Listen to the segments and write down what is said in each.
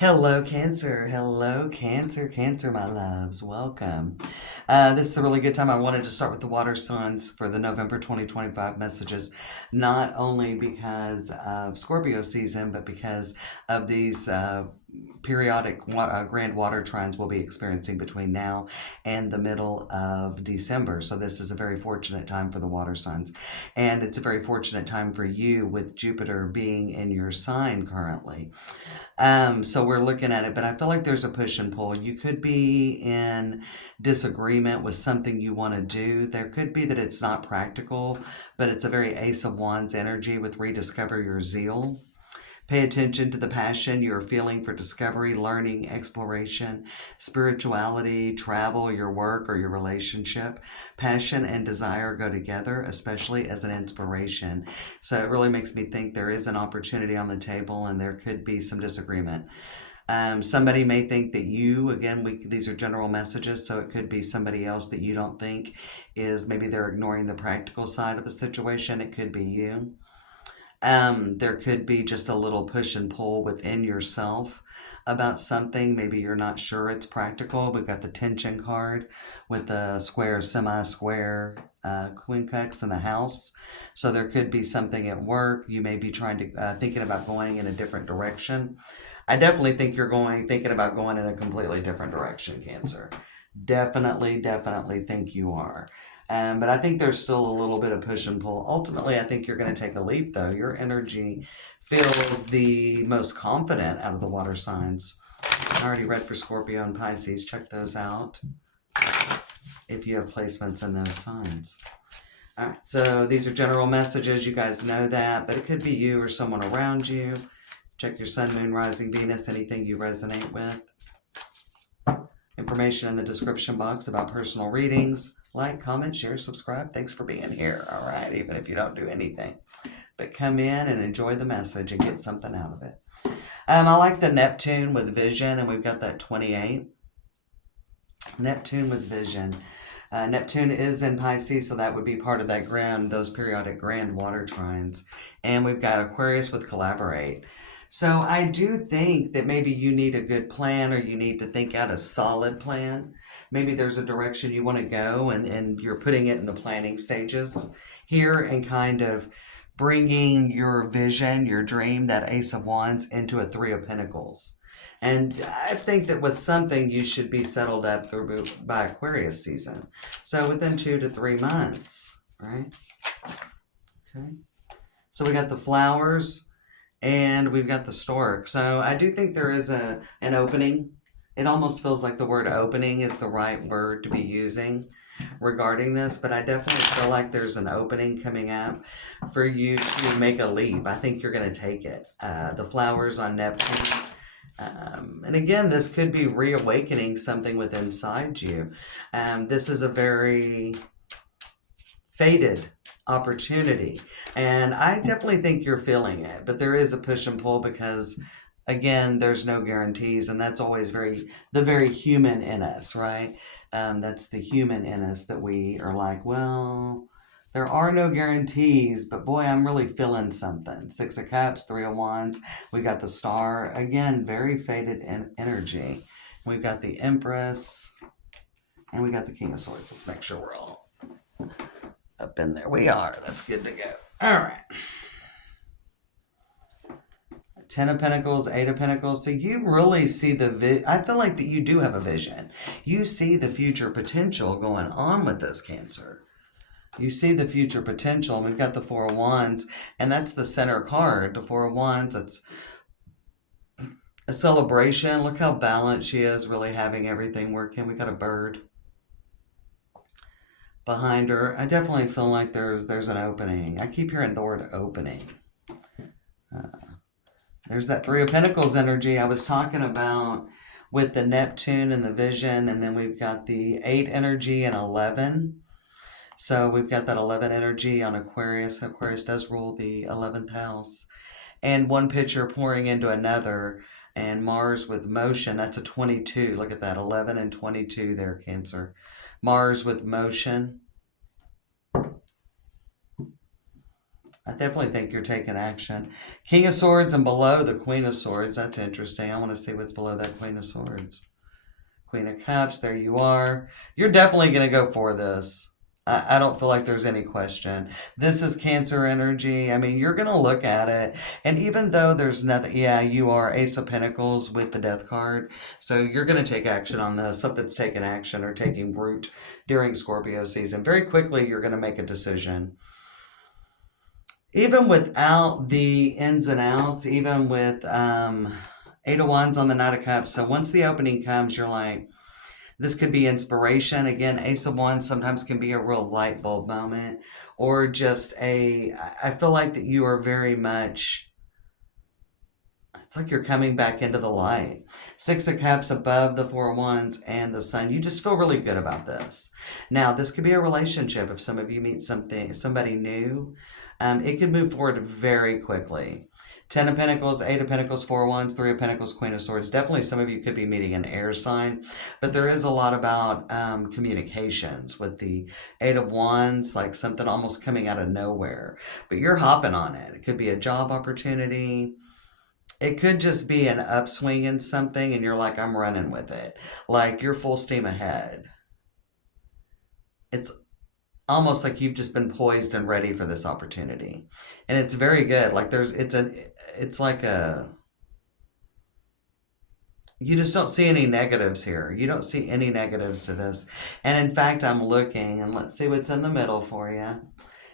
Hello, Cancer. Hello, Cancer. Cancer, my loves. Welcome. This is a really good time. I wanted to start with the water signs for the November 2025 messages, not only because of Scorpio season, but because of these periodic grand water trines we'll be experiencing between now and the middle of December. So, this is a very fortunate time for the water signs. And it's a very fortunate time for you with Jupiter being in your sign currently. So we're looking at it, but I feel like there's a push and pull. You could be in disagreement with something you want to do. There could be that it's not practical, but it's a very Ace of Wands energy with rediscover your zeal. Pay attention to the passion you're feeling for discovery, learning, exploration, spirituality, travel, your work, or your relationship. Passion and desire go together, especially as an inspiration. So it really makes me think there is an opportunity on the table and there could be some disagreement. Somebody may think that you, again, these are general messages, so it could be somebody else that you don't think is, maybe they're ignoring the practical side of the situation. It could be you. There could be just a little push and pull within yourself about something. Maybe you're not sure it's practical. We've got the tension card with the square, semi-square quincunx in the house. So there could be something at work. You may be trying to thinking about going in a different direction. I definitely think you're thinking about going in a completely different direction, Cancer. Definitely think you are. But I think there's still a little bit of push and pull. Ultimately, I think you're going to take a leap, though. Your energy feels the most confident out of the water signs. I already read for Scorpio and Pisces. Check those out if you have placements in those signs. All right, so these are general messages. You guys know that, but it could be you or someone around you. Check your sun, moon, rising, Venus, anything you resonate with. Information in the description box about personal readings. Like, comment, share, subscribe. Thanks for being here. All right, even if you don't do anything. But come in and enjoy the message and get something out of it. I like the Neptune with vision, and we've got that 28. Neptune with vision. Neptune is in Pisces, so that would be part of that those periodic grand water trines. And we've got Aquarius with collaborate. So I do think that maybe you need a good plan, or you need to think out a solid plan. Maybe there's a direction you want to go, and you're putting it in the planning stages here and kind of bringing your vision, your dream, that Ace of Wands, into a Three of Pentacles. And I think that with something you should be settled up through by Aquarius season. So within 2 to 3 months, right? Okay. So we got the flowers and we've got the stork. So I do think there is an opening. It almost feels like the word opening is the right word to be using regarding this, but I definitely feel like there's an opening coming up for you to make a leap. I think you're going to take it. The flowers on Neptune. And again, this could be reawakening something within inside you. This is a very faded opportunity, and I definitely think you're feeling it, but there is a push and pull because, again, there's no guarantees, and that's always the very human in us, right? That's the human in us that we are like, well, there are no guarantees, but boy, I'm really feeling something. Six of Cups, Three of Wands. We got the Star. Again, very faded energy. We've got the Empress, and we got the King of Swords. Let's make sure we're all up in there. We are. That's good to go. All right. Ten of Pentacles, Eight of Pentacles. So you really see I feel like that you do have a vision. You see the future potential going on with this, Cancer. You see the future potential. And we've got the Four of Wands, and that's the center card. The Four of Wands, it's a celebration. Look how balanced she is, really having everything working. We got a bird behind her. I definitely feel like there's an opening. I keep hearing the word opening. There's that Three of Pentacles energy I was talking about with the Neptune and the vision, and then we've got the 8 energy and 11. So we've got that 11 energy on Aquarius. Aquarius does rule the 11th house. And one picture pouring into another, and Mars with motion. That's a 22. Look at that, 11 and 22 there, Cancer. Mars with motion. I definitely think you're taking action. King of Swords and below the Queen of Swords. That's interesting. I want to see what's below that Queen of Swords. Queen of Cups, there you are. You're definitely going to go for this. I don't feel like there's any question. This is Cancer energy. I mean, you're going to look at it. And even though there's nothing, yeah, you are Ace of Pentacles with the Death card. So you're going to take action on this. Something's taking action or taking root during Scorpio season. Very quickly, you're going to make a decision. Even without the ins and outs, even with Eight of Wands on the Knight of Cups. So once the opening comes, you're like, this could be inspiration. Again, Ace of Wands sometimes can be a real light bulb moment, or just I feel like that you are very much, it's like you're coming back into the light. Six of Cups above the Four of Wands and the Sun. You just feel really good about this. Now, this could be a relationship. If some of you meet somebody new, it could move forward very quickly. Ten of Pentacles, Eight of Pentacles, Four of Wands, Three of Pentacles, Queen of Swords. Definitely some of you could be meeting an air sign, but there is a lot about communications with the Eight of Wands, like something almost coming out of nowhere, but you're hopping on it. It could be a job opportunity. It could just be an upswing in something and you're like, I'm running with it. Like you're full steam ahead. It's almost like you've just been poised and ready for this opportunity. And it's very good. Like it's like you just don't see any negatives here. You don't see any negatives to this. And in fact, I'm looking and let's see what's in the middle for you.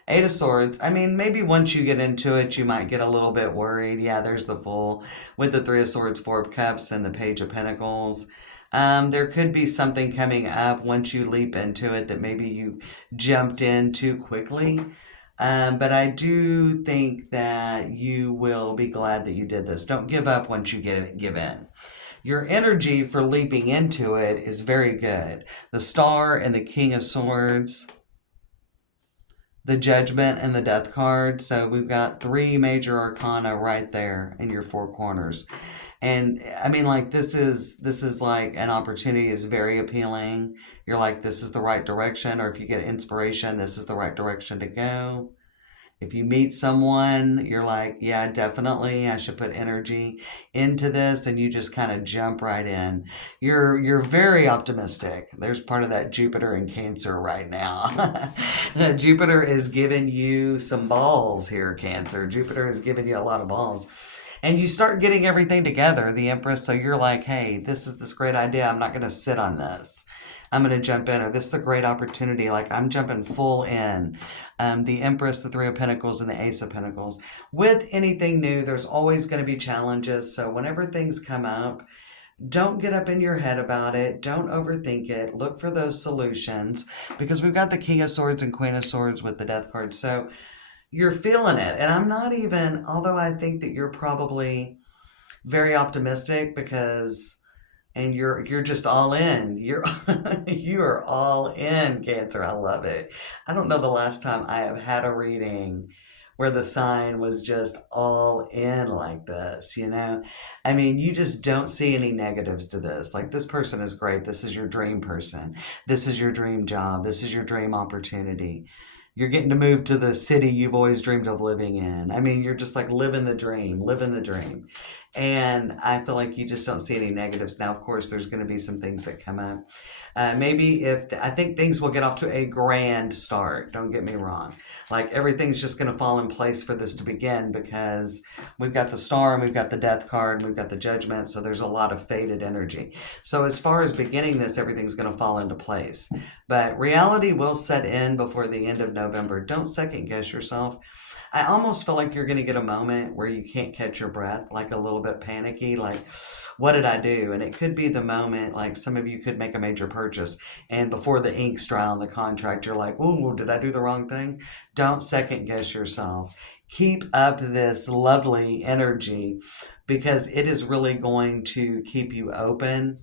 Eight of Swords. I mean, maybe once you get into it, you might get a little bit worried. Yeah, there's the Fool with the Three of Swords, Four of Cups, and the Page of Pentacles. There could be something coming up once you leap into it that maybe you jumped in too quickly. But I do think that you will be glad that you did this. Don't give up once you give in. Your energy for leaping into it is very good. The Star and the King of Swords, the Judgment and the Death card. So we've got three major arcana right there in your four corners. And I mean, like, this is like an opportunity is very appealing. You're like, this is the right direction. Or if you get inspiration, this is the right direction to go. If you meet someone, you're like, yeah, definitely, I should put energy into this, and you just kind of jump right in. You're very optimistic. There's part of that Jupiter in Cancer right now. Jupiter is giving you some balls here, Cancer. Jupiter is giving you a lot of balls. And you start getting everything together, the Empress, so you're like, hey, this is this great idea. I'm not going to sit on this. I'm going to jump in, or this is a great opportunity. Like, I'm jumping full in. The Empress, the Three of Pentacles, and the Ace of Pentacles. With anything new, there's always going to be challenges. So whenever things come up, don't get up in your head about it. Don't overthink it. Look for those solutions, because we've got the King of Swords and Queen of Swords with the Death card. So you're feeling it. And I'm not even, although I think that you're probably very optimistic because and you're just all in. You are all in, Cancer. I love it. I don't know the last time I have had a reading where the sign was just all in like this, you know? I mean, you just don't see any negatives to this. Like, this person is great. This is your dream person. This is your dream job. This is your dream opportunity. You're getting to move to the city you've always dreamed of living in. I mean, you're just like living the dream, living the dream. And I feel like you just don't see any negatives. Now, of course, there's going to be some things that come up. Maybe I think things will get off to a grand start. Don't get me wrong. Like, everything's just going to fall in place for this to begin, because we've got the Star and we've got the Death card and we've got the Judgment. So there's a lot of faded energy. So as far as beginning this, everything's going to fall into place. But reality will set in before the end of November. Don't second guess yourself. I almost feel like you're going to get a moment where you can't catch your breath, like a little bit panicky, like, what did I do? And it could be the moment, like some of you could make a major purchase, and before the ink's dry on the contract, you're like, ooh, did I do the wrong thing? Don't second guess yourself. Keep up this lovely energy, because it is really going to keep you open.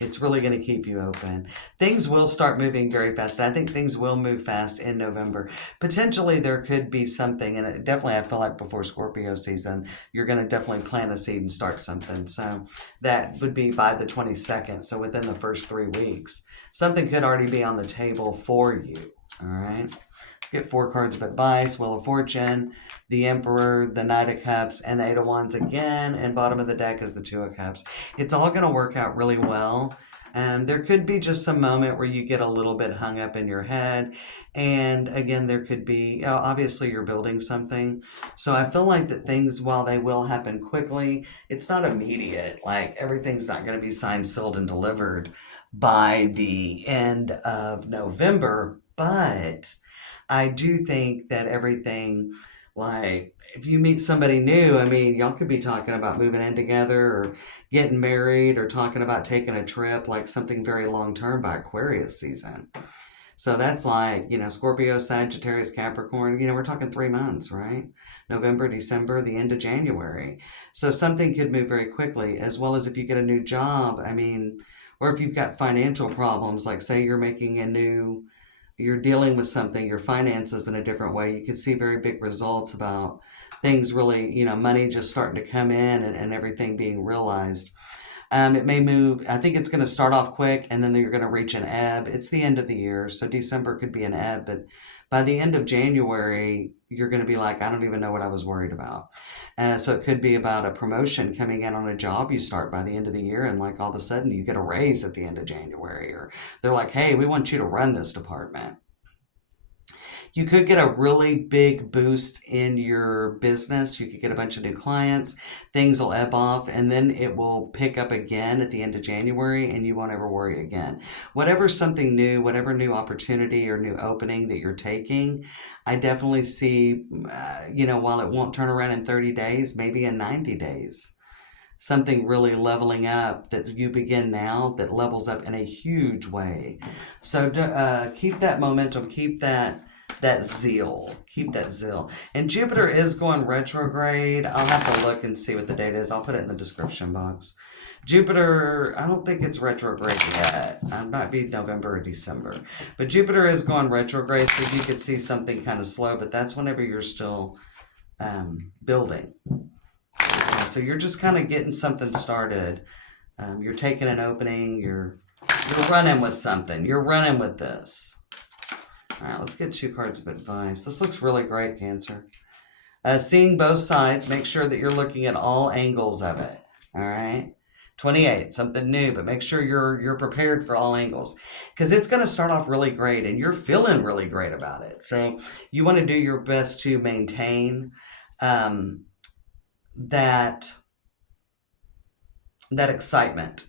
It's really going to keep you open. Things will start moving very fast. And I think things will move fast in November. Potentially there could be something, and definitely I feel like before Scorpio season, you're going to definitely plant a seed and start something. So that would be by the 22nd. So within the first 3 weeks, something could already be on the table for you. All right. Let's get 4 cards of advice: Wheel of Fortune, the Emperor, the Knight of Cups, and the Eight of Wands again. And bottom of the deck is the Two of Cups. It's all going to work out really well. There could be just some moment where you get a little bit hung up in your head. And again, there could be, obviously you're building something. So I feel like that things, while they will happen quickly, it's not immediate. Like everything's not going to be signed, sealed, and delivered by the end of November. But I do think that everything, like if you meet somebody new, I mean, y'all could be talking about moving in together or getting married or talking about taking a trip, like something very long term by Aquarius season. So that's like, Scorpio, Sagittarius, Capricorn, we're talking 3 months, right? November, December, the end of January. So something could move very quickly, as well as if you get a new job. I mean, or if you've got financial problems, like say you're dealing with something, your finances in a different way, you could see very big results about things really, money just starting to come in and everything being realized. It may move. I think it's going to start off quick and then you're going to reach an ebb. It's the end of the year, so December could be an ebb, but by the end of January, you're going to be like, I don't even know what I was worried about. So it could be about a promotion coming in on a job you start by the end of the year, and like all of a sudden you get a raise at the end of January, or they're like, hey, we want you to run this department. You could get a really big boost in your business. You could get a bunch of new clients. Things will ebb off and then it will pick up again at the end of January and you won't ever worry again. Whatever's something new, whatever new opportunity or new opening that you're taking, I definitely see, while it won't turn around in 30 days, maybe in 90 days. Something really leveling up that you begin now that levels up in a huge way. So keep that momentum, keep that zeal. Keep that zeal. And Jupiter is going retrograde. I'll have to look and see what the date is. I'll put it in the description box. Jupiter, I don't think it's retrograde yet. It might be November or December. But Jupiter is going retrograde, so you could see something kind of slow, but that's whenever you're still building. So you're just kind of getting something started. You're taking an opening. You're running with something. You're running with this. All right, let's get 2 cards of advice. This looks really great, Cancer. Seeing both sides, make sure that you're looking at all angles of it. All right. 28, something new, but make sure you're prepared for all angles, because it's going to start off really great and you're feeling really great about it. So you want to do your best to maintain that excitement,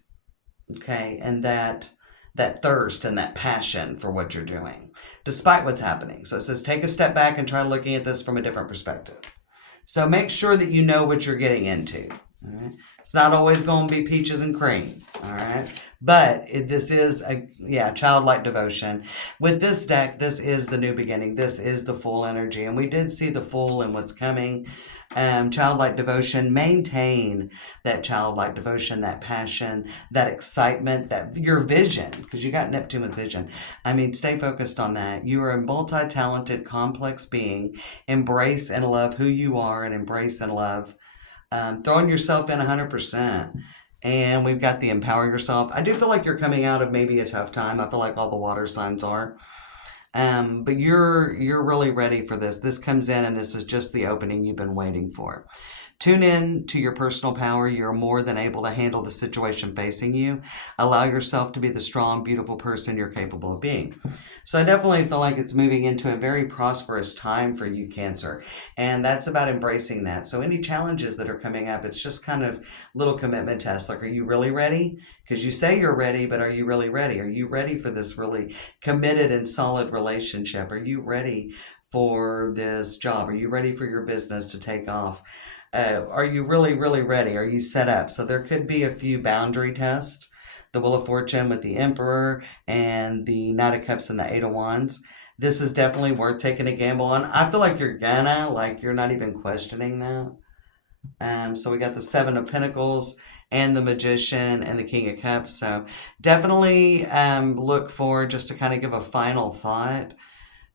okay, and that thirst and that passion for what you're doing, despite what's happening. So it says, take a step back and try looking at this from a different perspective. So make sure that you know what you're getting into. All right? It's not always going to be peaches and cream. All right. But this is childlike devotion. With this deck, this is the new beginning. This is the full energy. And we did see the full and what's coming. Childlike devotion, maintain that childlike devotion, that passion, that excitement, that your vision, because you got Neptune with vision. I mean, stay focused on that. You are a multi-talented, complex being. Embrace and love who you are and embrace and love. Throwing yourself in 100%. And we've got the empower yourself. I do feel like you're coming out of maybe a tough time. I feel like all the water signs are. But you're really ready for this. This comes in and this is just the opening you've been waiting for. Tune in to your personal power. You're more than able to handle the situation facing you. Allow yourself to be the strong, beautiful person you're capable of being. So I definitely feel like it's moving into a very prosperous time for you, Cancer. And that's about embracing that. So any challenges that are coming up, it's just kind of little commitment tests. Like, are you really ready? Because you say you're ready, but are you really ready? Are you ready for this really committed and solid relationship? Are you ready for this job? Are you ready for your business to take off? Are you really, really ready? Are you set up? So there could be a few boundary tests. The Wheel of Fortune with the Emperor and the Knight of Cups and the Eight of Wands. This is definitely worth taking a gamble on. I feel like you're not even questioning that. So we got the Seven of Pentacles and the Magician and the King of Cups. So definitely look forward, just to kind of give a final thought.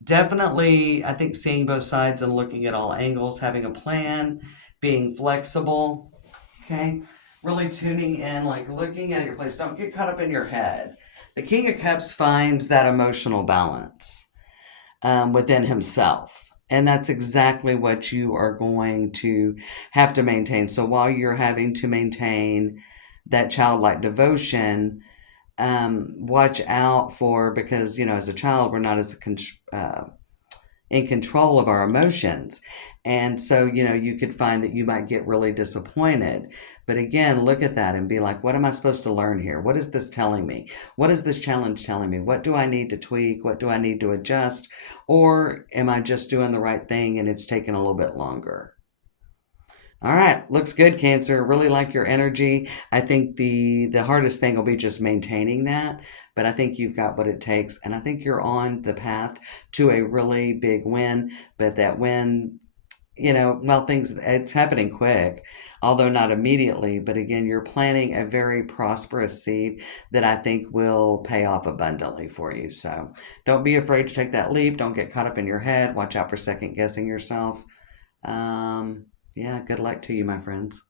Definitely, I think seeing both sides and looking at all angles, having a plan, being flexible, okay? Really tuning in, like looking at your place. Don't get caught up in your head. The King of Cups finds that emotional balance. within himself. And that's exactly what you are going to have to maintain. So while you're having to maintain that childlike devotion, watch out for, because, as a child, we're not as in control of our emotions. And so, you could find that you might get really disappointed. But again, look at that and be like, what am I supposed to learn here? What is this telling me? What is this challenge telling me? What do I need to tweak? What do I need to adjust? Or am I just doing the right thing and it's taking a little bit longer? All right, looks good, Cancer. Really like your energy. I think the hardest thing will be just maintaining that, but I think you've got what it takes, and I think you're on the path to a really big win. But that win, well, things it's happening quick, although not immediately. But again, you're planting a very prosperous seed that I think will pay off abundantly for you. So don't be afraid to take that leap. Don't get caught up in your head. Watch out for second guessing yourself. Yeah, good luck to you, my friends.